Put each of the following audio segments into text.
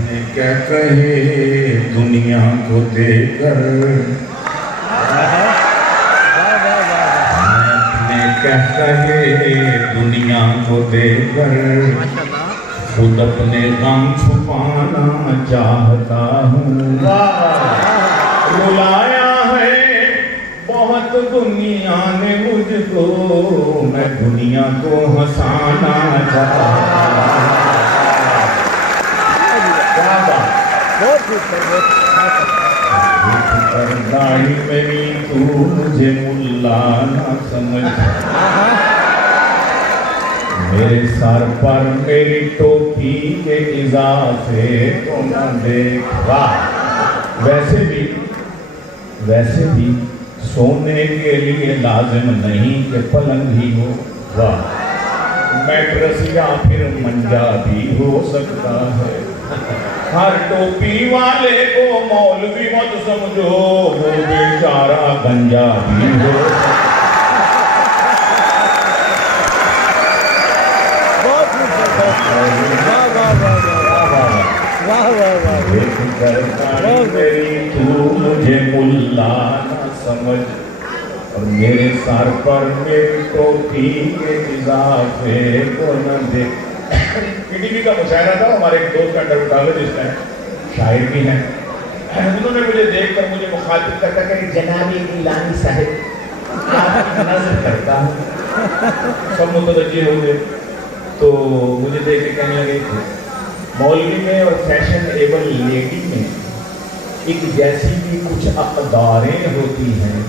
अपने क्या कहे दुनिया को देकर, अपने क्या कहे दुनिया को देकर, खुद अपने गम छुपाना चाहता हूँ। रुलाया है बहुत दुनिया ने मुझको, मैं दुनिया को हंसाना चाहता हूँ। दाढ़ी मेरी तू मुझे मुल्ला ना समझ, मेरे सर पर मेरी टोपी के इजाफे को न देख। वाह। वैसे भी सोने के लिए लाजिम नहीं कि पलंग ही हो। वाह। मैट्रेस या फिर मंजा भी हो सकता है। हर टोपी वाले को मौलवी मत समझो, वो बेचारा गंजा भी हो। तू मुझे मुल्ला ना समझ, और मेरे सर पर मेरी टोपी के इजाफे को न दे। पीडीपी का मुशायरा था, हमारे एक दोस्त का डर्मेटोलॉजिस्ट है, शायर भी है। उन्होंने मुझे देखकर मुझे मुखातिब करता कि जनाब गिलानी साहिब आपकी नज़र करता हूँ। सब मुतवज्जे हो गए तो मुझे देख के कहने लगे मौलवी में और फैशनेबल लेडी में एक जैसी भी कुछ अक़दारें होती हैं,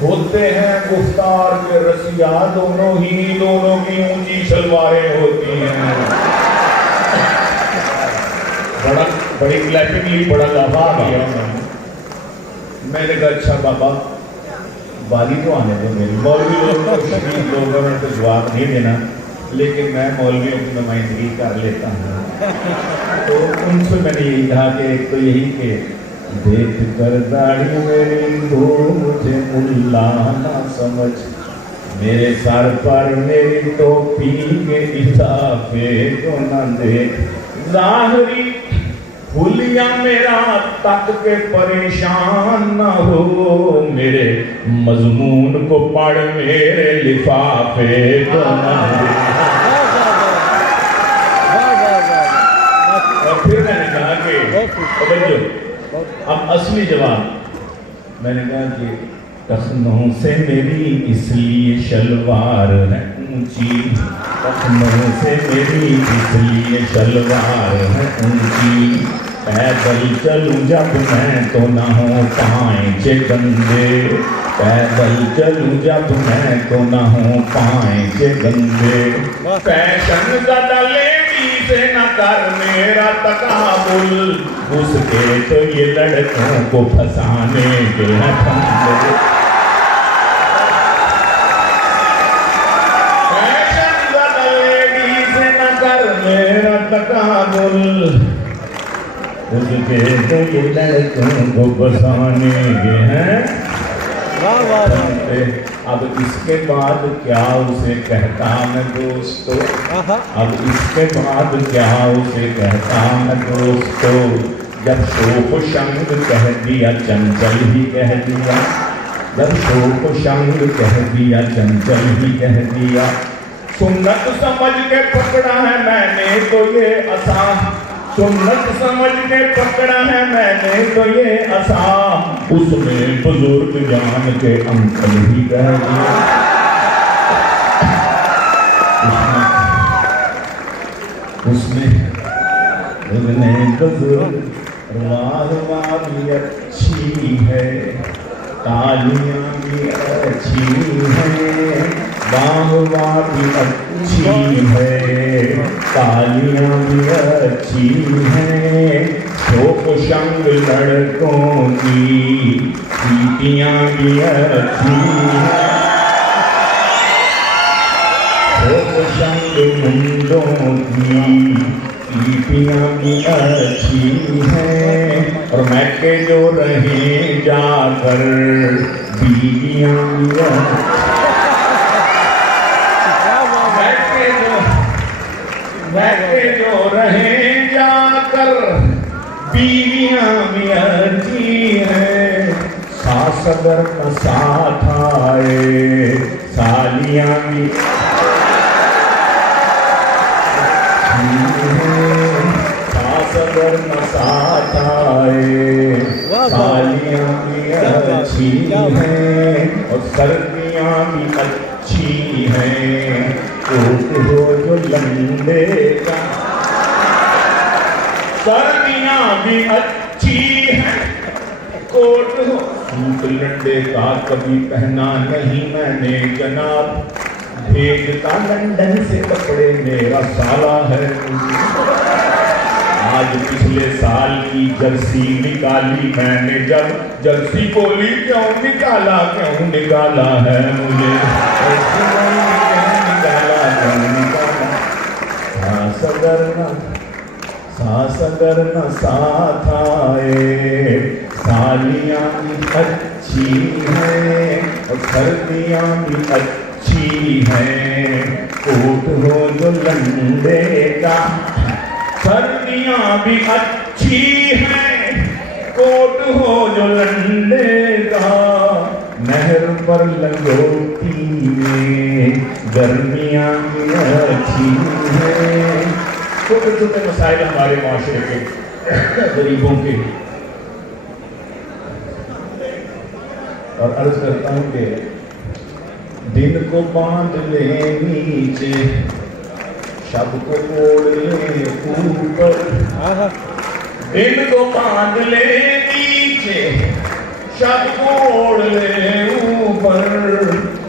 होते हैं गुफ्तार के रसिया दोनों की ऊंची सलवारें होती हैं। बड़ी क्लैपिंगली बड़ा लाभा किया मैंने कहा अच्छा बाबा बारी तो आने दो मेरी। मौलवी लोगों ने तो जवाब नहीं देना, लेकिन मैं मौलवियों की नुमाइंदगी कर लेता हूँ। तो उनसे मैंने यही कहा कि एक तो यही कि देख कर दाढ़ी मेरी दो मुझे मुल्ला ना समझ, मेरे सर पर मेरी टोपी के इजाफे को न देख। ज़ाहरी हुलिया मेरा तक के परेशान न हो, मेरे मजमून को पढ़ मेरे लिफाफे को न देख। और फिर मैंने कहा कि अब असली जवाब, मैंने कहा कि टखनों से मेरी इसलिए शलवार है ऊंची, टखनों से मेरी इसलिए शलवार है ऊंची, पैदल चलूं जब मैं तो ना हो पाएंचे गंदे, पैदल चलूं जब मैं तो ना हो पाएंचे गंदे। फैशन ज़्यादा लेडी से न कर मेरा तकाबुल, उसके तो ये लड़कों को फंसाने के हैं फंदे। फैशन ज़्यादा लेडी से न कर मेरा तकाबुल, उसके तो ये लड़कों को फंसाने के हैं। अब इसके बाद क्या उसे कहता मैं दोस्तों, अब इसके बाद क्या उसे कहता मैं दोस्तों, जब शोक शंग कह दिया चंचल ही कह दिया, जब शोक शंग कह दिया चंचल ही कह दिया। सुन्नत समझ के पकड़ा है मैंने तो ये असा, सुन्नत समझ के पकड़ा है मैंने तो ये असा, उसमें बुजुर्ग जान के अंकल ही कह दिया। उसने बुजुर्ग वाह भी अच्छी है, तालियां भी अच्छी है, वाह भी अच्छी है, तालियां भी अच्छी है, शोक शंग लड़कों की सीटियां भी अच्छी है, शोक शंग मुंडों की सीटियां भी अच्छी हैं, और मैके जो रहे जाकर बीवियां भी मैके जो रहे जाकर सालियां भी अच्छी है, सास अगर न साथ आए, सालियां भी सास अगर न साथ आए, सालियां भी अच्छी हैं और सर्दियां भी अच्छी हैं, कोट हो जो लंबे का, सर्दियां भी अच्छी हैं, कोट हो सूट लंडे का कभी पहना नहीं मैंने जनाब, भेजता लंदन से कपड़े मेरा साला है। आज पिछले साल की जर्सी निकाली मैंने, जब जर्सी बोली क्यों निकाला है मुझे, निकाला क्यों निकाला, सास अगर न साथ आए, सालियां भी अच्छी हैं और सर्दियां भी अच्छी हैं, कोट हो जो लंडे का, सर्दियां भी अच्छी हैं, कोट हो जो लंडे का, नहर पर लंगोटी में गर्मियां भी अच्छी हैं। छोटे छोटे मसाइल हमारे माशरे के गरीबों के, और अर्ज करता हूं कि दिन को बांध ले नीचे, शब को मोड़ ले ऊपर, दिन को बांध ले नीचे, शब को मोड़ ले ऊपर,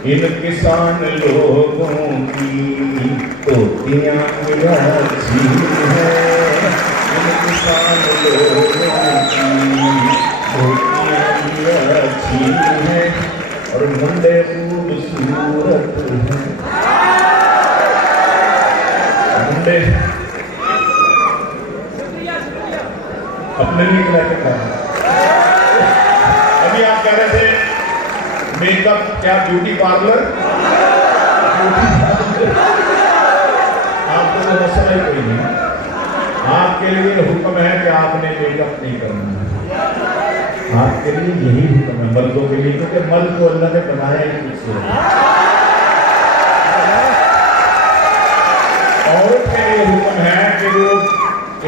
इन किसान लोगों की टोटियां अच्छी हैं, इन किसान लोगों की टोटियां अच्छी हैं और मुंडे खूबसूरत हैं, मुंडे अपने लिए क्या करना है। अभी आप कह रहे थे मेकअप क्या ब्यूटी पार्लर, आपको तो मसला ही कोई नहीं, आपके लिए हुक्म है कि आपने मेकअप नहीं करना है, आपके लिए यही हुक्म है मर्दों के लिए, क्योंकि मर्द को अल्लाह ने बनाया ही कुछ से, औरत के लिए हुक्म है कि वो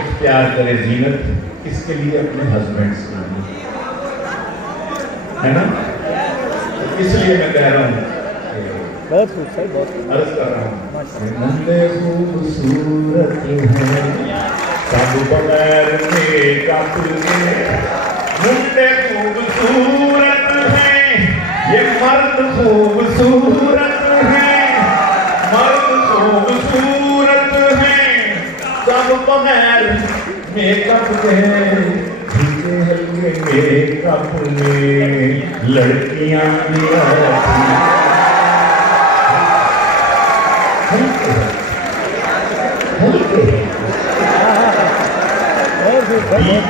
इख्तियार करे जीनत, किसके लिए, अपने हस्बैंड्स के लिए, है ना। इसलिए मैं कह रहा हूँ, बहुत खूब सही, बहुत अर्ज कर रहा हूँ, मुंडे खूबसूरत हैं सब बगैर मेकअप के, मुंडे खूबसूरत हैं, ये मर्द खूबसूरत हैं, मर्द खूबसूरत हैं सब बगैर मेकअप के, हल्के हल्के मेकअप में लड़कियां भी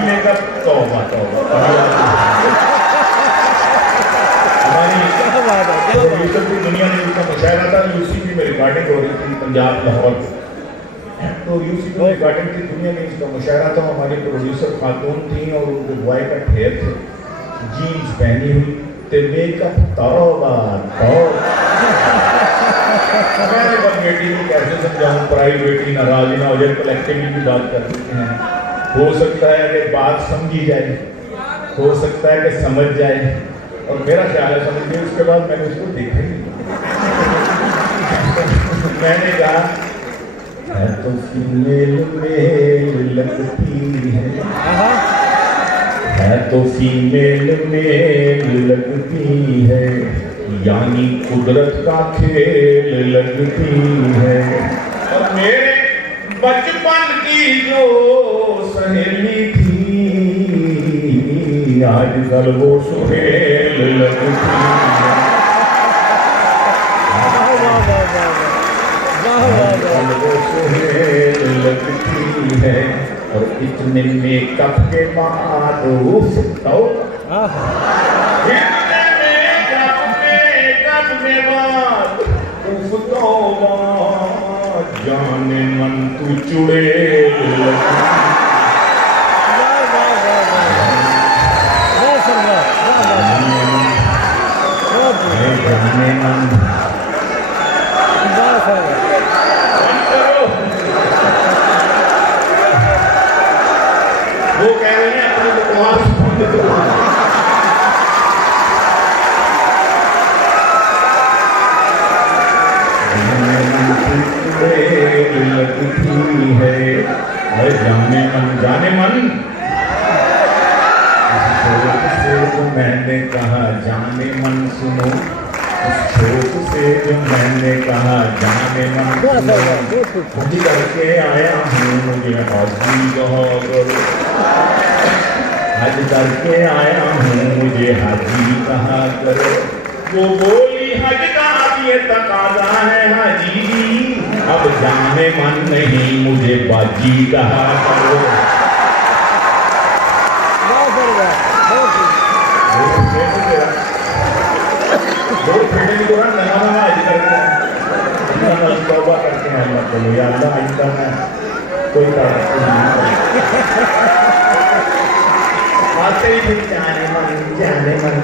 मेकअप तौबा तौबा। हमारी दुनिया में इसका मुशायरा था, यूसी में रिकॉर्डिंग हो रही थी पंजाब लाहौर, तो यूसी में रिकॉर्डिंग थी, दुनिया में इसका मुशायरा था, हमारी प्रोड्यूसर खातून थी और उनके बॉय का ढेर थे, जीन्स पहनी हुई ते मेकअप तौबा तौबा। मैंने बस बेटी को कैसे समझाऊं, पराई बेटी नाराज ना हो जाए, कलेक्टिवली की बात कर सकते हैं, हो सकता है कि बात समझी जाए, हो सकता है कि समझ जाए, और मेरा ख्याल है समझ गई। उसके बाद मैंने उसको देखा ही नहीं, मैंने कहा है तो फीमेल मेल लगती है तो फीमेल मेल लगती है, यानी कुदरत का खेल लगती है, और मेरे बचपन की जो सहेली थी आजकल वो सुहेल लगती है, आजकल वो सुहेल लगती है, और इतने मेकअप के बाद उफ तो जाने मन तू चुड़े जाने मन। उस छोट से जो मैंने कहा जाने मन सुनो, उस छोट से जो मैंने कहा जाने मन सुनो, हज करके आया हूँ मुझे हाजी कहा करो, हज करके आया हूँ मुझे हाजी कहा करो। वो बोली हज का अब ये तकाजा है हाजी, अब जाने मन नहीं मुझे बाजी कहा करो। दो फेटे की दौरान नया हज करते हैं, तौबा करते हैं अल्लाह को, या अल्लाह आइंदा मैं कोई तरक्की नहीं आते ही फिर जाने मन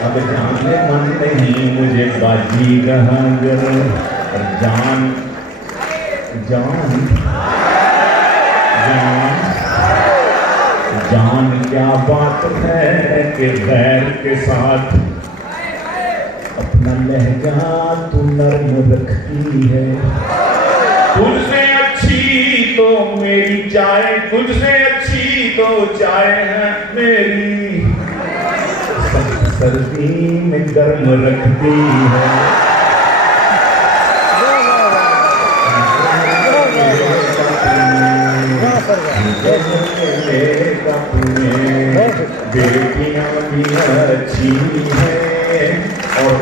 अब जाने मन नहीं मुझे बाजी कहाँ करो। और जान जान जान जान क्या बात है कि गैर के साथ अपना लहजा तू नर्म रखती है। तुझसे अच्छी तो मेरी चाय, तुझसे अच्छी तो चाय है मेरी, सर्दी में गर्म रखती है। बेटियां भी अच्छी है। और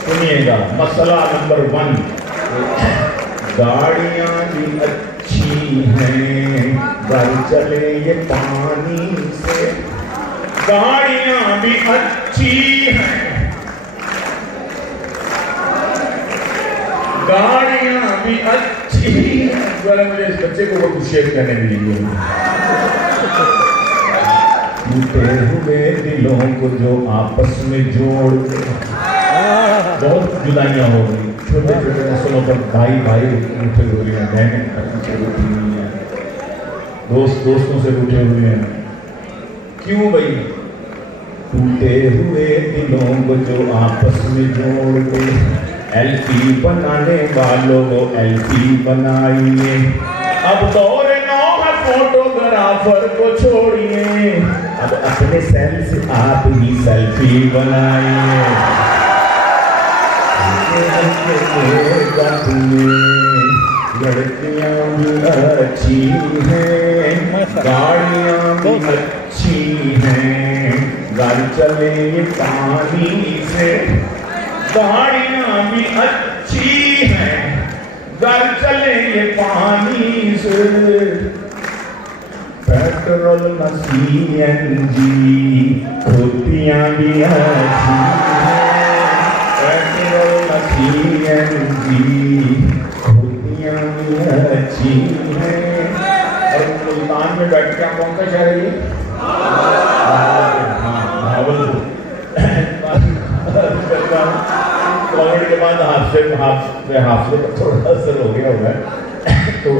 सुनिएगा मसला नंबर 1, गाड़ियां भी अच्छी हैं, घर चले ये पानी से, गाड़ियां भी अच्छी हैं, गाड़ियां भी अच्छी हैं। जरा मुझे इस बच्चे को वो शेयर करने दीजिए। टूटे हुए दिलों को जो आपस में जोड़ के, बहुत जुदाइयां हो गई, छोटे छोटे नस्लों पर भाई भाई रूठे हुए हैं, बहनें पति से रूठी हुई हैं, दोस्त दोस्तों से रूठे हुए हैं। क्यों भाई? टूटे हुए दिलों को जो आपस में जोड़ के, एलपी बनाने वालों को एलपी बनाइए। अब दौरे नौ है फोटोग्राफर को छोड़िए, अब अपने सेल से आप ही सेल्फी बनाइए। लड़कियां भी अच्छी हैं, गाड़ियां भी अच्छी हैं, घर चले ये पानी से, गाड़ियां भी अच्छी हैं, घर चले ये पानी से। पेट्रोल न CNG, खोतियां भी अच्छी हैं, पेट्रोल न CNG, खोतियां भी अच्छी हैं। और मुल्तान में बैठ के कौन सा शहर है? भावलपुर। कोविड के बाद हादसे पर थोड़ा असर हो गया होगा, तो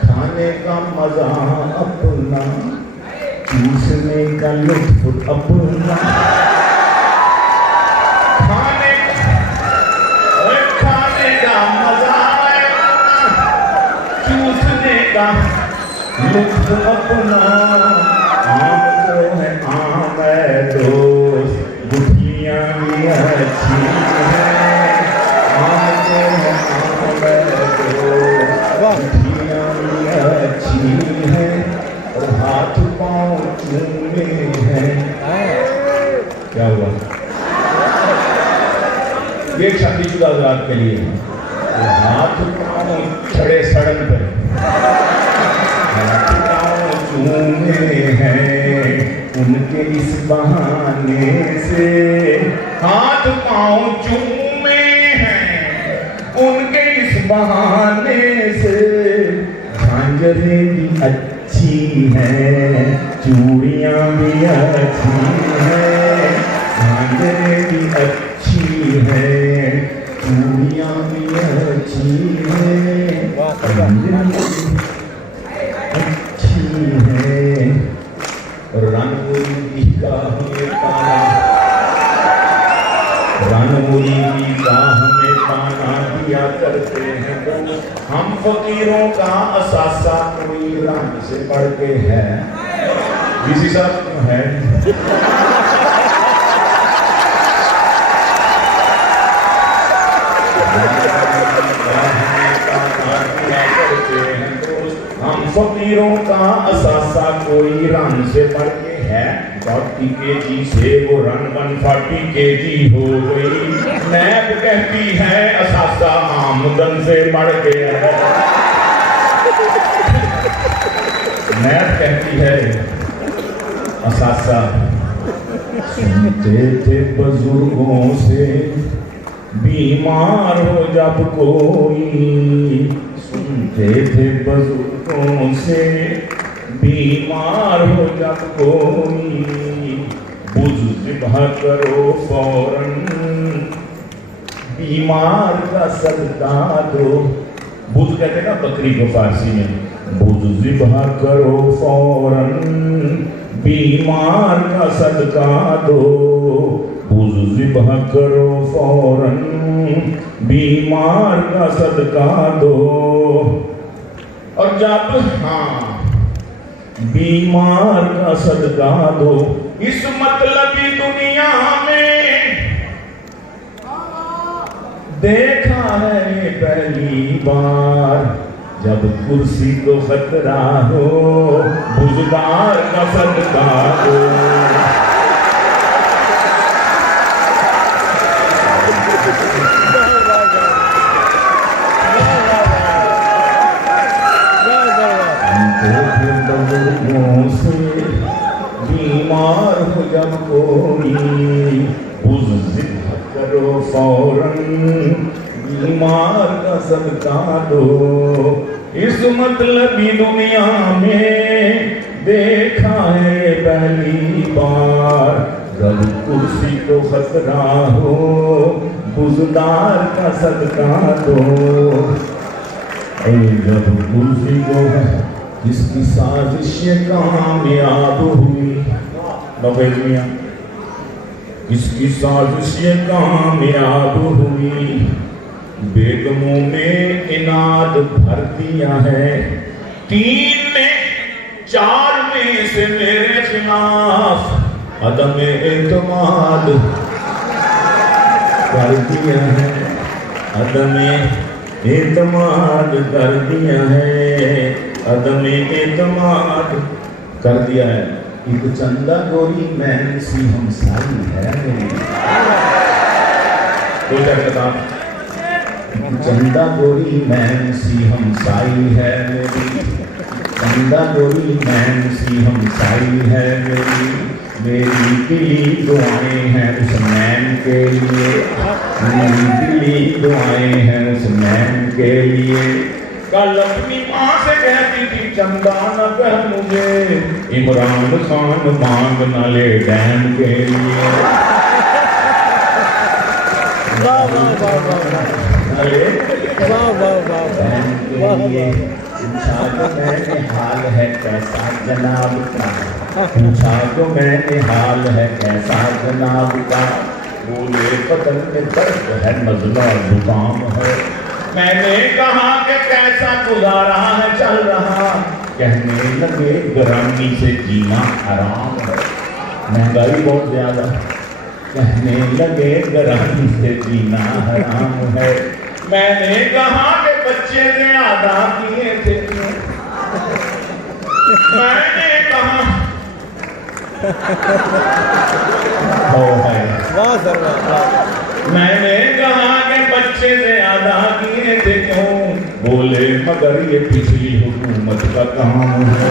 खाने का मजा अपना, चूसने का लुत्फ अपना, खाने का मजा चूसने का लुत्फ अपना। आम तो है आम है दोस्त, गुठलियां भी अच्छी हैं, आम तो है आम है दोस्त, अच्छी है, और हाथ पांव चूमे हैं। क्या हुआ? ये शादीशुदा हज़रात के लिए है। तो हाथ पांव छड़े सड़न पर, हाथ पांव चूमे हैं उनके इस बहाने से, हाथ पांव चूमे हैं उनके इस बहाने से। झांझरें भी अच्छी हैं, चूड़ियां भी अच्छी हैं, झांझरें भी अच्छी हैं, चूड़ियां भी अच्छी हैं, अच्छी हैं। रंगोली का हमें ताना, रंगोली का हमें ताना दिया करते हैं। हम फकीरों का असासा कोई कोई रंग से बढ़ के है। डीसी साहब क्यों है? हम फकीरों का असासा कोई रंग से बढ़ के है। 40 केजी से वो रन 140 केजी हो गई। नैब कहती है असासा आमदन से बढ़ के है। नैब कहती है असासा सुनते थे बुजुर्गों से बीमार हो जब कोई, सुनते थे बुजुर्गों से बीमार हो जब कोई, बुझ ज़िब्ह करो फौरन बीमार का सदका दो। बुझ कहते ना बकरी को फारसी में, बुझ ज़िब्ह करो फौरन बीमार का सदका दो, बुझ ज़िब्ह करो फौरन बीमार का सदका दो। और जब बीमार का सदका दो, इस मतलबी दुनिया में देखा है पहली बार, जब कुर्सी को खतरा हो बुज़दार का सदका दो। से बीमार हो जब कोई, बुझ ज़िब्ह करो फौरन बीमार का सदका दो। इस मतलबी दुनिया में देखा है पहली बार, जब कुर्सी को खतरा हो बुज़दार का सदका दो। जब कुर्सी को जिसकी साजिशें कामयाब हुई, नवेलियां किसकी साजिशें कामयाब हुई, बेगमों में इनाद भर दिया है। 3 में 4 में से मेरे खिलाफ अदम एतमाद कर दिया है, अदम एतमाद कर दिया है, अदम एतमाद कर दिया है। एक चंदा गोरी मैन सी हमसाई है मेरी, कोई कहता चंदा गोरी मैन सी हमसाई है मेरी, चंदा गोरी मैन सी हमसाई है मेरी, मेरी दिली दुआएं हैं उस मैन के लिए, मेरी दिली दुआएं हैं उस मैन के लिए। कल अपनी माँ से कहती थी चंदा न कह मुझे, इमरान खान मांग न ले डैम के लिए। वाह वाह वाह वाह अरे वाह वाह डैम के लिए पूछा तो मैंने हाल है कैसा जनाब का, पूछा तो मैंने हाल है कैसा जनाब का, बोले पतन में दर्द है मजला जुकाम है। मैंने कहा कि कैसा गुजारा है चल रहा, कहने लगे ग्रामी से जीना हराम है, महंगाई बहुत ज्यादा, कहने लगे ग्रामी से जीना हराम है। मैंने कहा कि बच्चे ने अदा किए थे, मैंने कहा वाह सर वाह। मैंने कहा कि बच्चे से अदा किए थे क्यों, बोले मगर ये पिछली हुकूमत का काम है।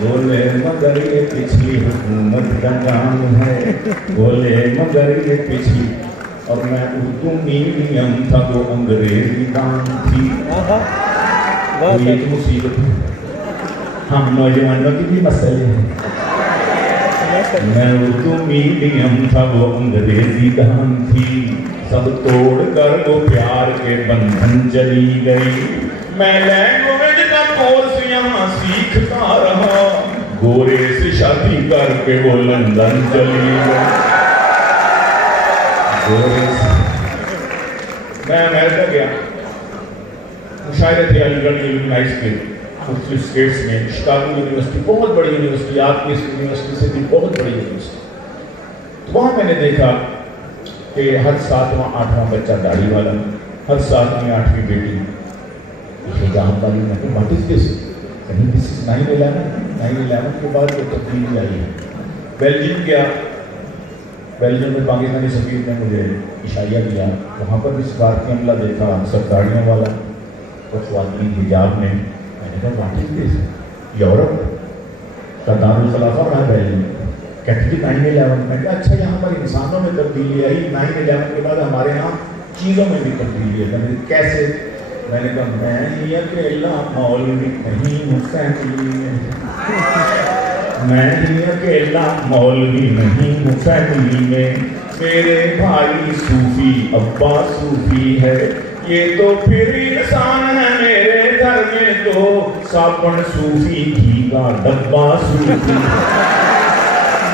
बोले मगर ये पिछली हुकूमत का काम है, बोले मगर ये पिछली। और मैं उर्दू मीडियम था वो अंग्रेजी दान थी, तो ये तो मुसीबत है, हम नौजवानों की भी मसले हैं। मैं उर्दू मीडियम था वो अंग्रेजी दान थी, सब तोड़ कर वो प्यार के बंधन चली गई। मैं लैंग्वेज का कोर्स यहाँ सीखता रहा, गोरे से शादी करके वो लंदन चली गई। गोरे से मैं अमेरिका गया, मुशायरे थे अलीगढ़ यूनिवर्सिटी के मुख्तलिफ स्टेट्स में, शिकागो यूनिवर्सिटी बहुत बड़ी यूनिवर्सिटी, आपकी इस यूनिवर्सिटी से भी बहुत बड़ी यूनिवर्सिटी। तो वहाँ मैंने देखा कि हर 7वां 8वां बच्चा दाढ़ी वाला, हर 7वीं 8वीं बेटी हिजाब वाली। मैं तो व्हाट इज दिस? कहीं दिस इज 9/11 के बाद जो तब्दीली आई है। बेल्जियम गया, बेल्जियम में पाकिस्तानी सफीर ने मुझे इशारा दिया, वहाँ पर भी सिफारती अमला देखा, सब दाढ़ियों वाला, कुछ आदमी हिजाब में। मैंने कहा व्हाट इज दिस? यूरोप का दारुल खिलाफा रहा बेल्जियम, कहती थी 9/11। मैंने कहा अच्छा, यहाँ पर इंसानों में तब्दीली आई, 9/11 के बाद हमारे यहाँ चीज़ों में भी तब्दीली है। मैंने कहा कैसे? मैंने कहा मैं ये अकेला मौलवी नहीं हूँ फैमिली में, मैं ये अकेला मौलवी नहीं हूँ फैमिली में, मेरे भाई सूफी, अब्बा सूफी है, ये तो फिर इंसान है मेरे घर में, तो साबुन सूफी, घी का डब्बा सूफी।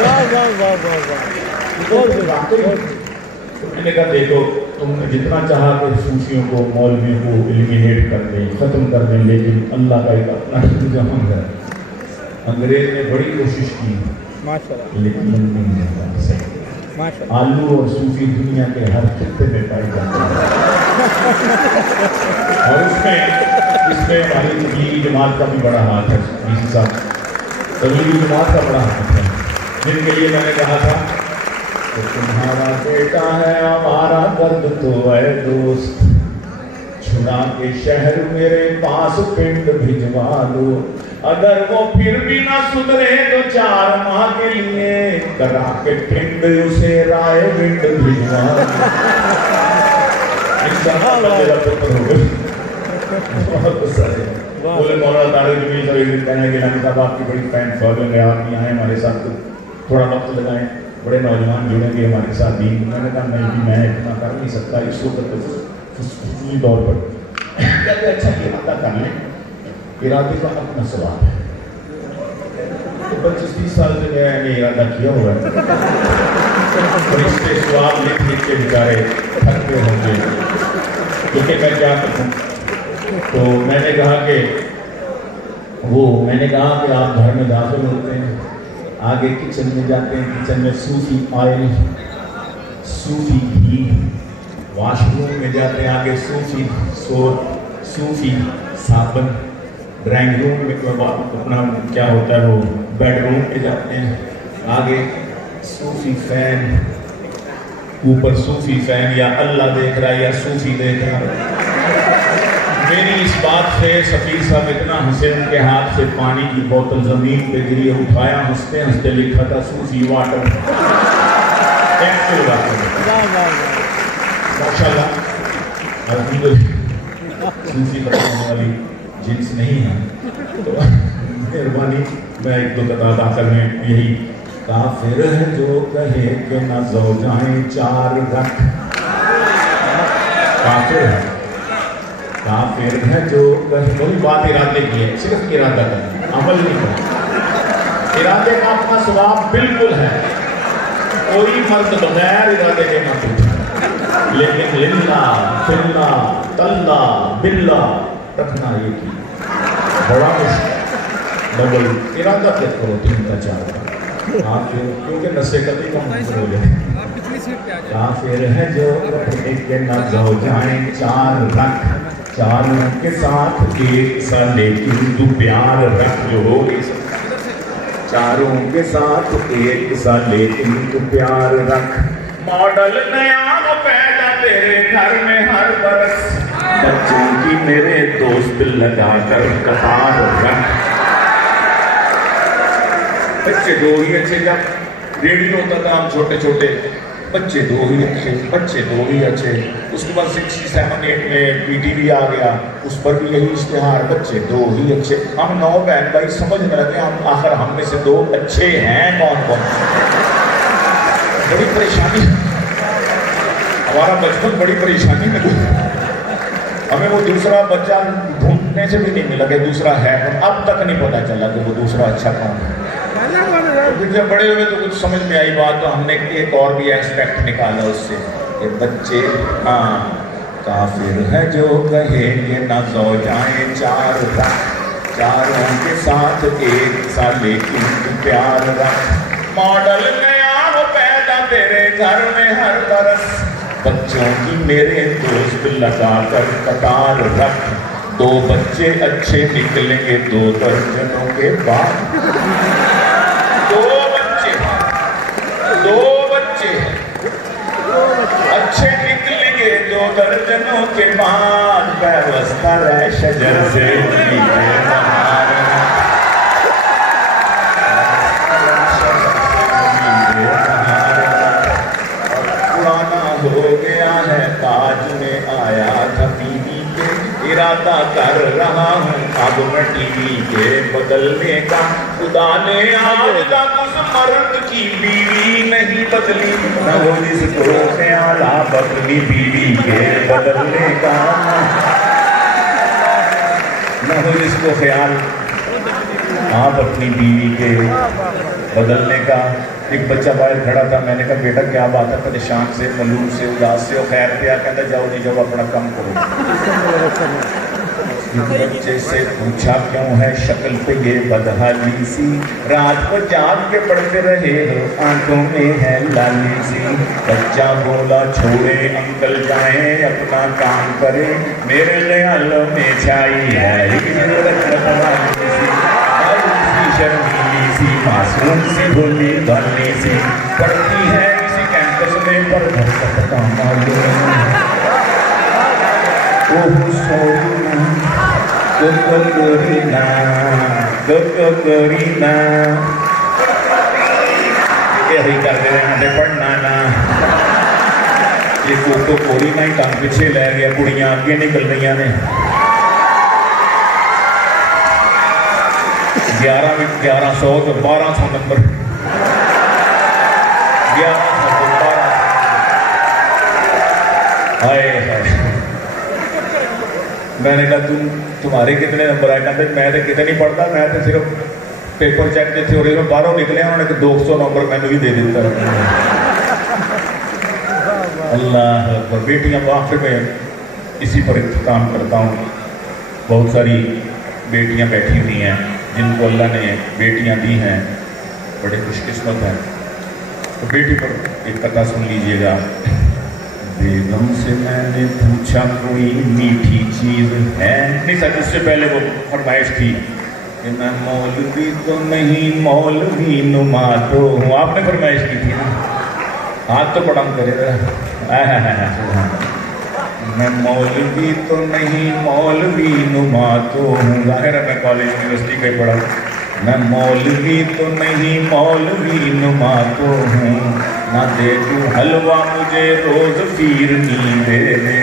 वाह वाह वाह वाह वाह। मैंने कहा देखो, तुमने जितना चाहा कि सूफियों को, मौलवियों को एलिमिनेट कर दें, ख़त्म कर दें, लेकिन अल्लाह का एक अपना जहां है। अंग्रेज ने बड़ी कोशिश की माशाल्लाह, लेकिन नहीं होता सही। माशाल्लाह। आलू और सूफी दुनिया के हर खित्ते में पाए जाते हैं और इसमें हमारी तबलीगी जमात का भी बड़ा हाथ है। डीसी साहब, तबलीगी जमात का बड़ा हाथ है, जिनके लिए मैंने कहा था तो तुम्हारा बेटा है हमारा दर्द तो है दोस्त, छुड़ा के शहर मेरे पास पिंड भिजवा दो, अगर वो फिर भी ना सुधरे तो 4 माह के लिए करा के पिंड उसे राय पिंड भिजवा दो। बहुत गुस्सा है। बोले मौलाना तारिक जमील साहब एक दिन कहने के लगे साहब आपकी बड़ी फैन फॉलोइंग है, आप यहाँ आए हमारे साथ तो थोड़ा वक्त लगाएं, बड़े नौजवान जुड़ेंगे हमारे साथ दीन। मैंने कहा नहीं जी, मैं इतना कर नहीं सकता इस वक्त फुसफुसी दौर पर। कहते अच्छा इरादा कर लें, इरादे का अपना सवाल है। तो 25-30 साल से मैंने इरादा किया हुआ है और इस पर सवाल लिख लिख के बेचारे थकते होंगे, क्योंकि मैं क्या करूँ। तो मैंने कहा कि आप घर में दाखिल होते हैं, आगे किचन में जाते हैं, किचन में सूफी ऑयल, सूफी घी, वॉशरूम में जाते हैं, आगे सूफी सोप, सूफी साबुन, ड्राइंग रूम में अपना क्या होता है वो बेडरूम में जाते हैं, आगे सूफी फैन, ऊपर सूफी फैन, या अल्लाह देख रहा है या सूफी देख रहा है। मेरी इस बात से सफीर साहब इतना हंसे, उनके हाथ से पानी की बोतल जमीन पे गिरी, उठाया, हंसते हंसते लिखा था सूफी वाटर। माशाल्लाह, सूफी बताने वाली जिन्स नहीं है, तो मेहरबानी मैं एक दो कतार दाखिल में यही, काफिर है जो कहे कि न ज़ौजाएं 4 रख, काफिर है जो कोई बात इरादे की है, सिर्फ इरादा करना, अमल नहीं करना। इरादे का अपना स्वभाव बिल्कुल है, कोई मर्द बगैर इरादे के मत उठे, लेकिन लिल्ला फिल्ला तल्ला बिल्ला रखना ये की बड़ा मुश्किल। डबल इरादा क्या करो 3 का 4 का, क्योंकि नशे कभी कम हो जाए। काफिर है जो एक के न ज़ौजाएं 4 रख, 4 के साथ 1 सा लेकिन तू प्यार रख, जो हो 4 के साथ 1 सा लेकिन तू प्यार रख। मॉडल नया पैदा तेरे घर में हर बरस, बच्चों की मेरे दोस्त लगा कर कतार रख। बच्चे 2 ही अच्छे, जब रेडियो होता था हम छोटे छोटे, बच्चे 2 ही अच्छे, बच्चे 2 ही अच्छे। उसके बाद 67-8 में PTV आ गया, उस पर भी यही इश्तिहार, बच्चे 2 ही अच्छे। हम 9 बहन भाई समझने लगे, हम आखिर हम में से 2 अच्छे हैं कौन कौन। बड़ी परेशानी, हमारा बचपन बड़ी परेशानी में, हमें वो दूसरा बच्चा ढूंढने से भी नहीं मिला कि दूसरा है, अब तक नहीं पता चला कि वो दूसरा अच्छा कौन है। फिर जब बड़े हुए तो कुछ समझ में आई बात, तो हमने एक और भी एस्पेक्ट निकाला उससे कि बच्चे, हाँ काफिर है जो कहेंगे ना सो जाए चार रख, चारों के साथ एक सा लेकिन तू प्यार रख। मॉडल नया हो पैदा तेरे घर में हर बरस, बच्चों की मेरे दोस्त लगा कर कतार रख। 2 बच्चे अच्छे निकलेंगे 2 दर्जनों के बाद। 2 बच्चे अच्छे निकलेंगे 2 दर्जनों के बाद। व्यवस्था रह शजर से पुराना हो गया है ताज में आया था बीवी के, इरादा कर रहा हूँ अब मैं टीवी के बदलने का। खुदा ने आज तक उस मर्द की बीवी नहीं बदली, न हो जिसको ख्याल अपनी बीवी के बदलने का, न हो जिसको ख्याल आप अपनी बीवी के बदलने का। एक बच्चा बाहर खड़ा था, मैंने कहा बेटा क्या बात है, परेशान से मलूम से उदास से खैर पे कहता जाओ जी जाओ अपना काम करो। बच्चे से पूछा क्यों है शक्ल पे ये बदहाली सी, रात को जाग के पढ़ते रहे हो आंखों में है लाली सी। बच्चा बोला छोड़े अंकल जाए अपना काम करे, मेरे ख्यालों में छाई है एक जरूरत शर्मीली सी मासूम सी भोली भाली सी। पढ़ती है किसी कैंपस में पर घर का पता मालूम। ओह सोरीना कोकोरीना कोकोरीना, यही कर दे रहे पढ़ना ना। ये कोकोरीना ही काम पीछे लै गया, कुड़ियां आगे निकल रही ने। 1100 तो 1200 नंबर, 1100 तो 1200। हाय हाय, मैंने कहा तुम्हारे कितने नंबर आए? कहते मैं तो कितने नहीं पढ़ता, मैं तो सिर्फ पेपर चेक के थ्योरी में 12 निकले, उन्होंने 200 नंबर मैंने भी दे दिता। अल्लाह अकबर। बेटियां आखिर में इसी पर काम करता हूँ। बहुत सारी बेटियां बैठी हुई हैं जिनको अल्लाह ने बेटियां दी हैं, बड़े खुशकिस्मत हैं। तो बेटी पर एक कथा सुन लीजिएगा। बेगम से मैंने पूछा कोई मीठी चीज है, नहीं सर उससे पहले वो फरमाइश थी कि मैं मौलवी तो नहीं मौलवी नुमा तो हूँ। आपने फरमाइश की थी ना, हाथ तो बड़ा करेगा। मैं मौलवी तो नहीं मौलवी नुमा तो हूँ, जाहिर है मैं कॉलेज यूनिवर्सिटी का ही पढ़ा। मैं मौलवी तो नहीं मौलवी नुमा तो हूँ, ना दे तू हलवा मुझे रोज पीर नींद दे दे।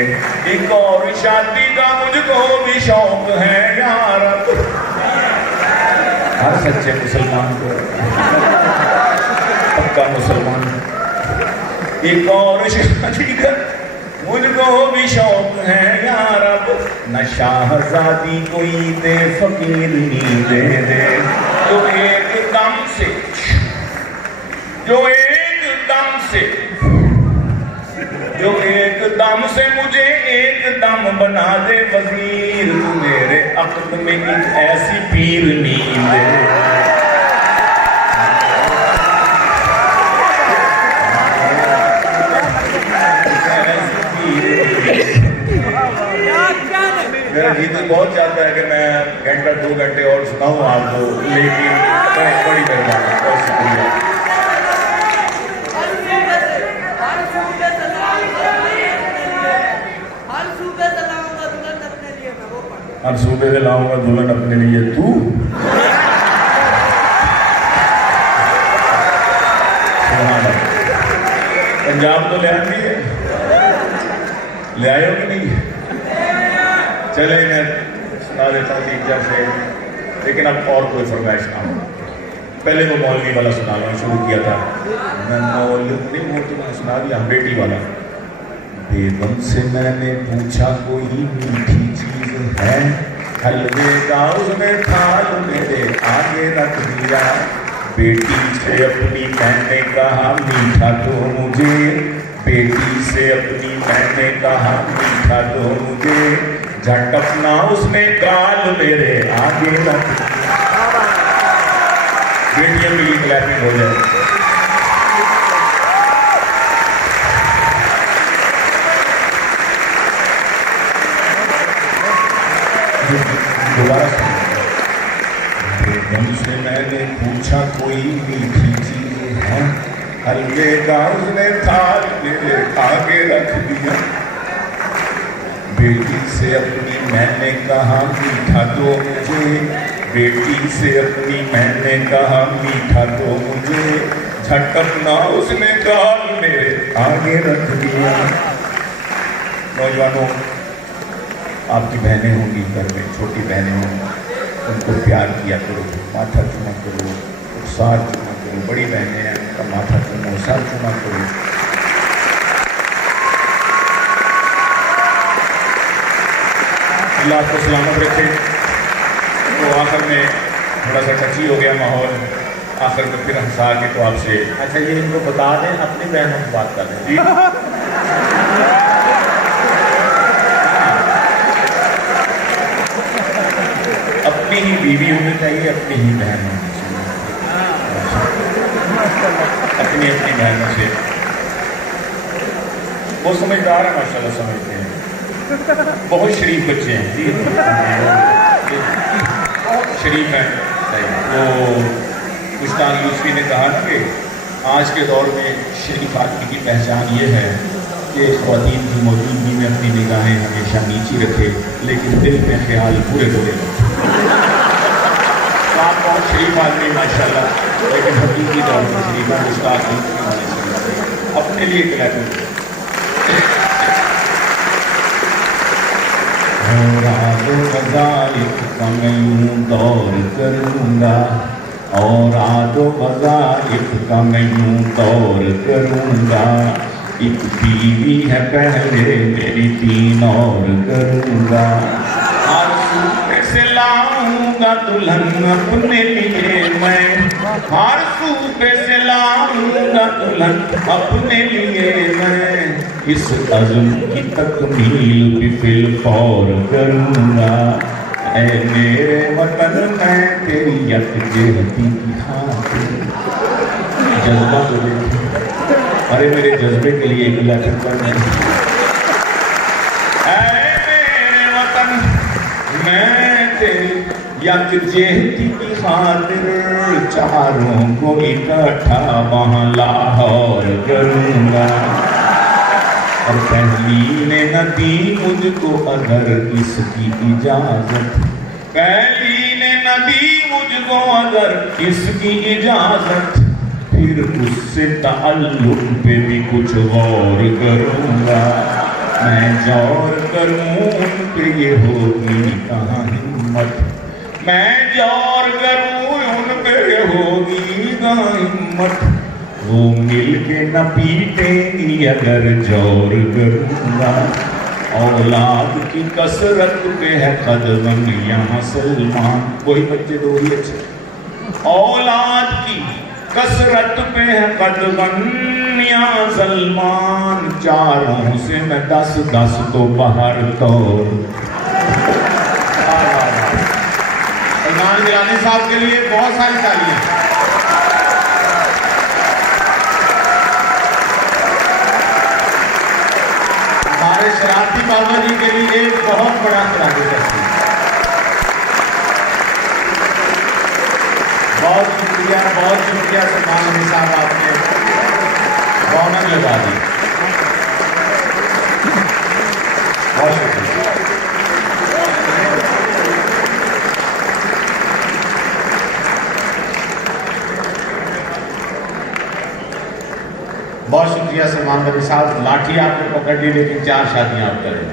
एक और शादी का मुझको भी शौक है यार, हर सच्चे मुसलमान को पक्का मुसलमान। एक और शादी का मुझको भी शौक है यार, अब न शाहजादी कोई दे फकीर नी दे दे। जो एकदम से मुझे एकदम बना दे वजीर, तू मेरे अक्ल में एक ऐसी पीर नींद दे। मेरा गीत बहुत चाहता है कि मैं घंटा 2 घंटे और सुनाऊं आपको, लेकिन बड़ी मेहरबानी, बहुत शुक्रिया। हर सूबे से लाऊंगा दुल्हन अपने लिए, तू पंजाब तो ले आती है, ले आए हो कि नहीं? चले मैं सुना देता हूँ 3-4 शेर, लेकिन अब और कोई फरमाइश ना हो। पहले वो मौलवी वाला सुनाना शुरू किया था। मैं मौलवी हूँ तो मैं सुना दिया बेटी वाला। बेगम से मैंने पूछा कोई मीठी चीज है, हलवे का उसने थाल मेरे आगे रख दिया। बेटी से अपनी मैंने कहा मीठा तो मुझे बेटी से अपनी मैंने कहा मीठा दो मुझे, झटकना उसने गाल मेरे आगे रख। बेटियों के लिए क्लैपिंग हो जाए। दोबारा से मैंने पूछा कोई मीठी चीज है, हल्के का उसने थाल मेरे आगे रख दिया। बेटी से अपनी मैंने कहा मीठा दो मुझे, बेटी से अपनी मैंने कहा मीठा दो मुझे, झटकना उसने गाल मेरे आगे रख दिया। नौजवानों, आपकी बहनें होंगी घर में, छोटी बहनें होंगी, उनको प्यार किया करो, माथा चुमा करो, सार चुमा करो। बड़ी बहनें हैं, उनका माथा चुमा, सार चुमा करो। अल्लाह आपको सलामत रखे। तो आखिर में थोड़ा सा टची हो गया माहौल, आखिर में फिर हंसा के तो आपसे। अच्छा, ये इनको बता दें, अपनी बहनों से बात कर रहे हैं। अपनी ही बीवी होनी चाहिए, अपनी ही बहन होनी चाहिए, अपनी अपनी बहनों से। वो समझदार है, माशाल्लाह समझते हैं, बहुत शरीफ बच्चे हैं जी, बहुत शरीफ हैं। वो मुश्ताक यूसुफी ने कहा ना कि आज के दौर में शरीफ आदमी की पहचान ये है कि ख़वातीन की मौजूदगी में अपनी निगाहें हमेशा नीची रखे, लेकिन दिल में ख्याल पूरे पूरे रखे। आप बहुत शरीफ आदमी माशाल्लाह, लेकिन हकीकी तौर पर शरीफ है। मुश्ताक यूसुफी अपने लिए कहते का मैं यूं दौर करूँगा, और आदो वज़ाइफ का मैं यूं दौर करूँगा। एक बीवी है पहले मेरी, 3 और करूँगा। हर सूबे से लाऊंगा दुल्हन अपने लिए मैं, हर सूबे से लाऊंगा दुल्हन अपने लिए मैं। इस अज़्म की तकमील भी फिल फौर करूँगा। ऐ मेरे वतन मैं तेरी यकजहती की खातिर। जज्बा तो देखिए, अरे मेरे जज्बे के लिए एक लफ्ज़ करना है। ऐ मेरे वतन मैं तेरी यकजहती की खातिर, चारों को इकट्ठा वहाँ लाहौर करूँगा। और पहली ने न दी मुझको अगर इसकी इजाजत, पहली ने न दी मुझको अगर इसकी इजाजत, फिर उससे ताल्लुक पे भी कुछ गौर करूँगा। मैं गौर करूँ उन पे ये होगी कहाँ हिम्मत, मैं गौर करूँ उन पे ये होगी कहाँ हिम्मत। वो मिल के न पीटेंगी अगर जोर करूँगा। औलाद की कसरत पे है कदम यहाँ सलमान, वही बच्चे दो ही अच्छे। औलाद की कसरत पे है कदम यहाँ सलमान, चारों से मैं 10-10 तो बाहर तो। सलमान गिलानी साहब के लिए बहुत सारी तालियां। हमारे शरारती बाबा जी के लिए एक बहुत बड़ा खिलाड़ी है। बहुत शुक्रिया सलमान साहब, आपने रौनक लगा दी। बहुत शुक्रिया। बहुत शुक्रिया सलमान नबी साहब। लाठी आपने पकड़ ली, लेकिन 4 शादियां आप करें।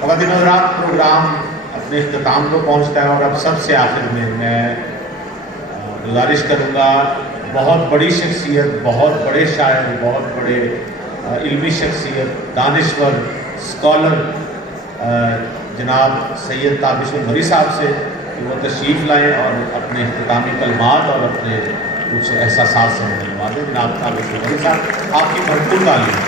ख़वातीन और आप प्रोग्राम अपने इख्तिताम को पहुंचता है, और अब सबसे आखिर में मैं गुजारिश करूंगा, बहुत बड़ी शख्सियत, बहुत बड़े शायर, बहुत बड़े इल्मी शख्सियत, दानिश्वर, स्कॉलर जनाब सैयद ताबिश उल मरी साहब से कि वो तशरीफ़ लाएँ और अपने इख्तितामी कलमात और अपने कुछ एहसास समझने वाले जनाब ताबिश वली साहब, आपकी भरपूर तालीम।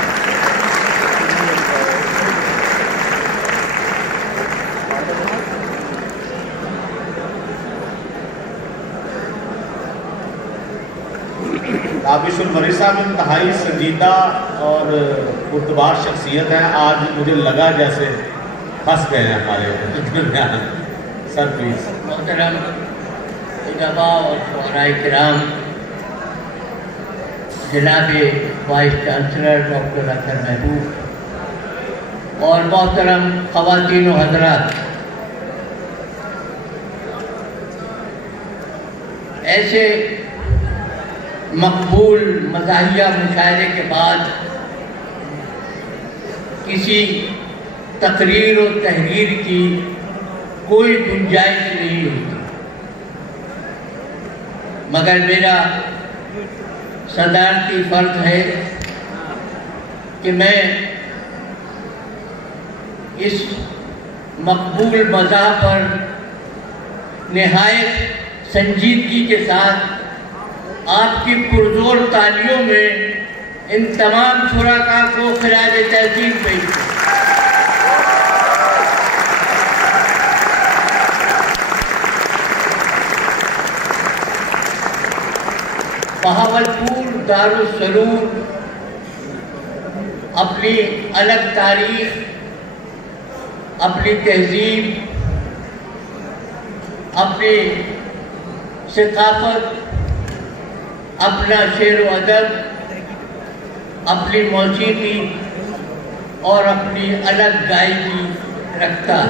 ताबिशुल वली साहब इंतहाई संजीदा और पुरतबार शख्सियत है। आज मुझे लगा जैसे फंस गए हैं हमारे दरमियान। Sir please. मोहतरम उलमा और शुअराए किराम, जनाब वाइस चांसलर डॉक्टर अतर महबूब और मोहतरम ख़वातीन व हज़रात, ऐसे मकबूल मज़ाहिया मुशायरे के बाद किसी तकरीर और तहरीर की कोई गुंजाइश नहीं होती, मगर मेरा सदारती फर्ज है कि मैं इस मकबूल मज़ाह पर निहायत संजीदगी के साथ आपकी पुरजोर तालियों में इन तमाम शुराका को खिराज तहसीन पेश करूं। बहावलपुर दारुस्सरूर अपनी अलग तारीख, अपनी तहजीब, अपनी सकाफत, अपना शेर व अदब, अपनी मौसीकी और अपनी अलग गायकी रखता है।